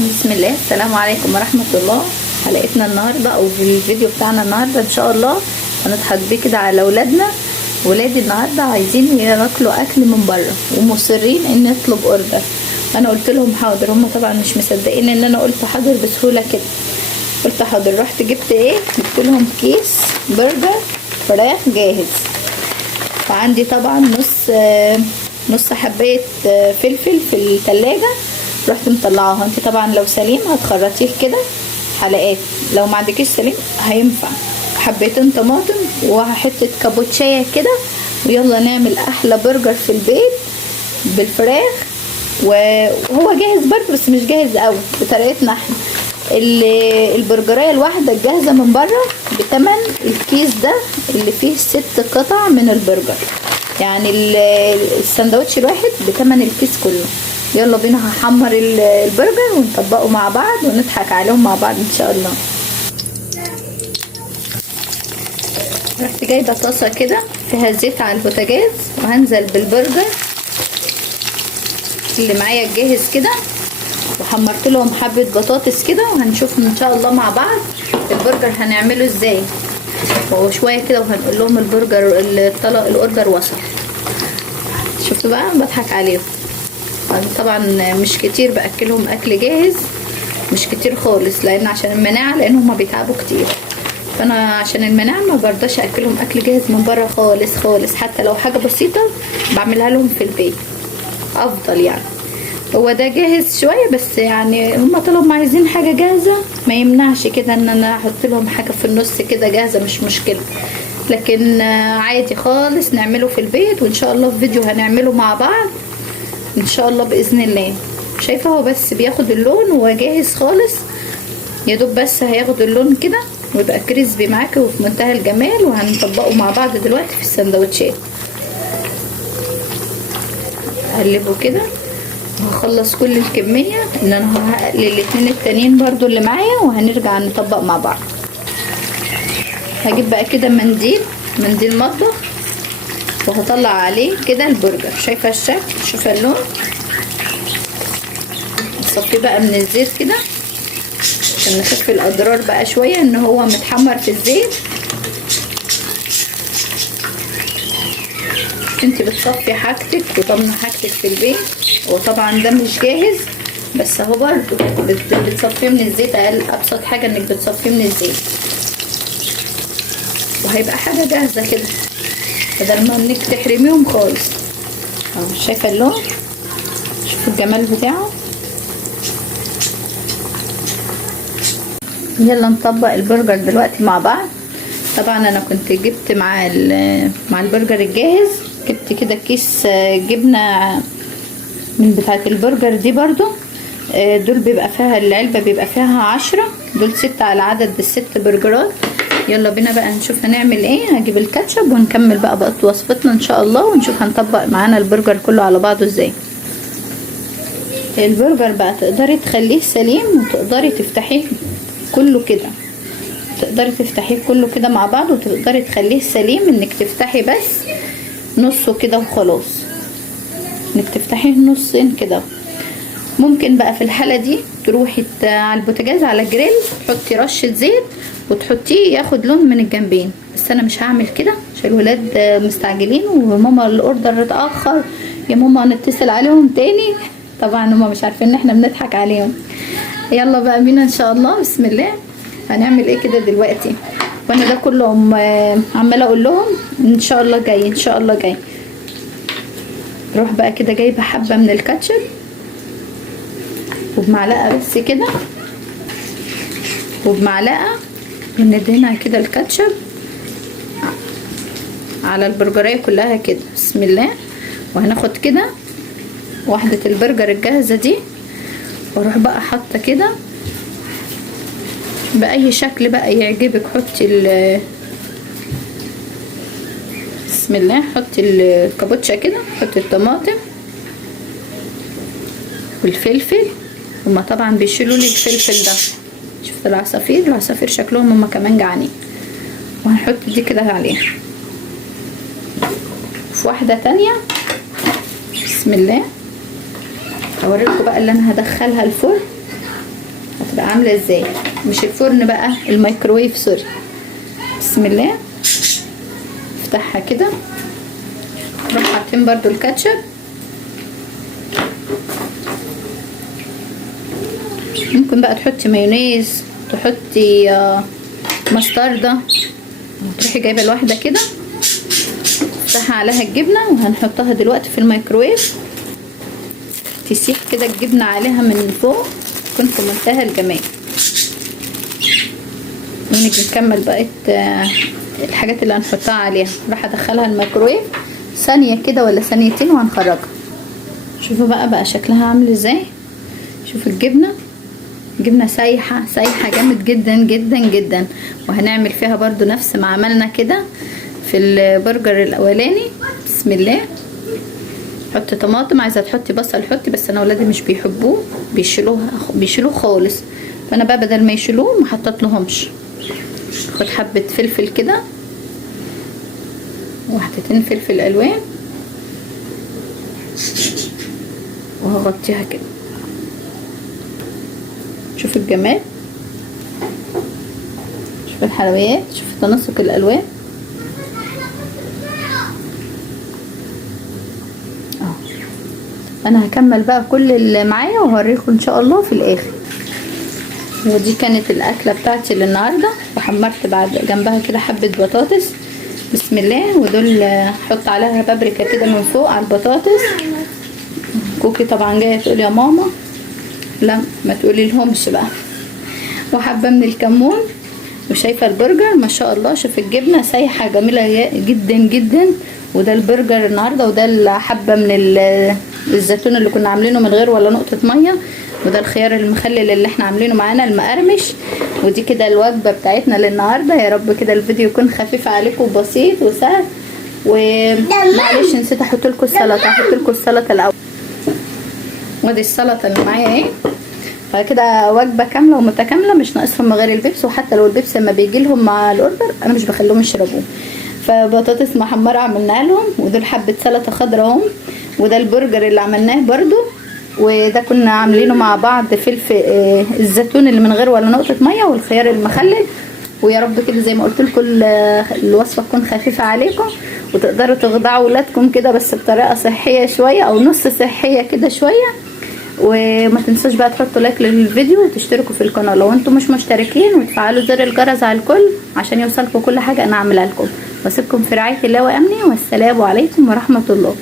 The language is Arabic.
بسم الله. السلام عليكم ورحمة الله. حلقتنا النهاردة او في الفيديو بتاعنا النهاردة ان شاء الله هنضحك بيه كده على اولادنا. ولادي النهاردة عايزين ياكلوا اكل من بره ومصرين ان نطلب اوردر. انا قلت لهم حاضر، هم طبعا مش مصدقين ان انا قلت حاضر بسهولة كده. قلت حاضر، رحت جبت جبت لهم كيس برجر فراخ جاهز، وعندي طبعا نص حباية فلفل في التلاجة، رحت مطلعاها. انت طبعا لو سليم هتخرطيه كده حلقات، لو ما عندكيش سليم هينفع. حبيتين طماطم وحته كابوتشايه كده، ويلا نعمل احلى برجر في البيت بالفراخ. وهو جاهز برضه بس مش جاهز قوي بطريقتنا احنا. البرجريه الواحده الجاهزه من بره بتمن الكيس ده اللي فيه 6 قطع من البرجر، يعني السندوتش الواحد بتمن الكيس كله. يلا بينا هحمر البرجر ونطبقه مع بعض ونضحك عليهم مع بعض ان شاء الله. رحت جايبه طاسه كده فيها زيت على البوتاجاز، وهنزل بالبرجر اللي معايا الجاهز كده، وحمرت لهم حبه بطاطس كده، وهنشوف ان شاء الله مع بعض البرجر هنعمله ازاي. وشويه كده وهنقول لهم البرجر الاوردر وصل. شفتوا بقى بضحك عليهم. طبعا مش كتير باكلهم اكل جاهز، مش كتير خالص، لان عشان المناعه، لان هما بيتعبوا كتير. فانا عشان المناعه ما برضاش اكلهم اكل جاهز من بره خالص خالص، حتى لو حاجه بسيطه بعملها لهم في البيت افضل. يعني هو ده جاهز شويه بس، يعني هما طلبوا ما عايزين حاجه جاهزه، ما يمنعش كده ان انا احط لهم حاجه في النص كده جاهزه، مش مشكله. لكن عادي خالص نعمله في البيت، وان شاء الله في فيديو هنعمله مع بعض ان شاء الله باذن الله. شايفه هو بس بياخد اللون وهو جاهز خالص، يا دوب بس هياخد اللون كده ويبقى كريسبي معاكي وفي منتهى الجمال. وهنطبقه مع بعض دلوقتي في السندوتشات. هقلبه كده وهخلص كل الكميه، ان انا هقلل الاتنين التانيين برضو اللي معايا، وهنرجع نطبق مع بعض. هجيب بقى كده منديل مطبخ، وهطلع عليه كده البرجر. شايفه الشكل، شايفه اللون. نصفيه بقى من الزيت كده عشان نخف الاضرار بقى شويه ان هو متحمر في الزيت. انت بتصفي حاجتك وضمن حاجتك في البيت، وطبعا ده مش جاهز بس اهو برضو بتصفيه من الزيت. اقل ابسط حاجه انك بتصفيه من الزيت، وهيبقى حاجه جاهزه كده بدل ما انك تحرميهم خالص. اهو شايفه اللون، شوفوا الجمال بتاعه. يلا نطبق البرجر دلوقتي مع بعض. طبعا انا كنت جبت مع البرجر الجاهز، جبت كده كيس جبنه من بتاعه البرجر دي برضو. دول بيبقى فيها العلبه بيبقى فيها 10، دول 6 على عدد ال6 برجرات. يلا بينا بقى نشوف هنعمل ايه. هجيب الكاتشب ونكمل بقى وصفتنا ان شاء الله، ونشوف هنطبق معانا البرجر كله على بعضه ازاي. البرجر بقى تقدري تخليه سليم، وتقدري تفتحيه كله كده، تقدري تفتحيه كله كده مع بعض، وتقدري تخليه سليم انك تفتحي بس نصه كده وخلاص، انك تفتحيه نصين كده. ممكن بقى في الحالة دي تروحي على البوتاجاز على جريل، تحطي رشة زيت وتحطيه ياخد لون من الجنبين. بس انا مش هعمل كده عشان الولاد مستعجلين، وماما الاوردر اتأخر، يا ماما نتصل عليهم تاني. طبعا هما مش عارفين ان احنا بنضحك عليهم. يلا بقى بينا ان شاء الله. بسم الله. هنعمل ايه كده دلوقتي، وانا ده كله عماله اقول لهم ان شاء الله جاي ان شاء الله جاي. اروح بقى كده جايبه حبه من الكاتشب، وبمعلقه بس كده، وبمعلقه بندهنها كده الكاتشب على البرجريه كلها كده. بسم الله. وهناخد كده واحده البرجر الجاهزه دي، واروح بقى حاطه كده باي شكل بقى يعجبك. حطي بسم الله، حطي الكابوتشا كده، حطي الطماطم والفلفل. هما طبعا بيشيلوا لي الفلفل ده. شفت العصافير شكلهم هما كمان جعانين. وهنحط دي كده عليها. في واحده تانية بسم الله، هوريكم بقى اللي انا هدخلها الفرن تبقى عامله ازاي. مش الفرن بقى، الميكروويف، سوري. بسم الله. افتحها كده. نروح حاطين برضو الكاتشب. ممكن بقى تحطي مايونيز، تحطي مستردة، تروحي جايبه الواحده كده تفتحي عليها الجبنه، وهنحطها دلوقتي في الميكروويف تسيح كده الجبنه عليها من فوق، تكون في منتهى الجمال. ونيجي نكمل بقيه الحاجات اللي هنحطها عليها. راح ادخلها الميكروويف ثانيه كده ولا ثانيتين وهنخرجها. شوفوا بقى شكلها عامل ازاي. شوفوا الجبنه سايحه جامد جدا جدا جدا. وهنعمل فيها برضو نفس ما عملنا كده في البرجر الاولاني. بسم الله. حطي طماطم، عايزه تحطي بصل حطي، بس انا ولادي مش بيحبوه، بيشيلوه خالص. فانا بقى بدل ما يشيلوه ما حطيت لهمش. خد حبه فلفل كده، واحدتين فلفل الوان، وهغطيها كده. شوف الجمال، شوف الحلويات، شوف تناسق الالوان. انا هكمل بقى كل اللي معايا وهوريكم ان شاء الله في الاخر. ودي كانت الاكله بتاعتي للنهارده. وحمرت بعد جنبها كده حبه بطاطس. بسم الله. ودول احط عليها بابريكا كده من فوق على البطاطس. كوكي طبعا جايه تقول يا ماما، لا ما تقولي لهمش بقى. وحبه من الكمون. وشايفه البرجر ما شاء الله. شوف الجبنه سايحه جميله جدا جدا. وده البرجر النهارده. وده الحبه من الزيتون اللي كنا عاملينه من غير ولا نقطه ميه. وده الخيار المخلل اللي احنا عاملينه معانا المقرمش. ودي كده الوجبه بتاعتنا للنهارده. يا رب كده الفيديو يكون خفيف عليكم وبسيط وسهل. ومعلش نسيت احط لكم السلطه. هحط لكم السلطه الاول. ودي السلطه اللي معايا اهي. فكده وجبه كامله ومتكامله، مش ناقصهم غير البيبس. وحتى لو البيبس لما بيجي لهم مع الاوردر انا مش بخليهم يشربوه. فبطاطس محمره عملناها لهم. ودول حبه سلطه خضراء اهم. وده البرجر اللي عملناه برده. وده كنا عاملينه مع بعض فلفل الزيتون اللي من غير ولا نقطه ميه، والخيار المخلل. ويا رب كده زي ما قلت لكم الوصفه تكون خفيفه عليكم، وتقدروا تخضعوا ولادكم كده بس بطريقه صحيه شويه او نص صحيه كده شويه. وما تنسوش بقى تحطوا لايك للفيديو وتشتركوا في القناه لو انتم مش مشتركين، وتفعلوا زر الجرس على الكل عشان يوصلكم كل حاجه انا اعملها لكم. واسيبكم في رعايه الله وامنه، والسلام عليكم ورحمه الله.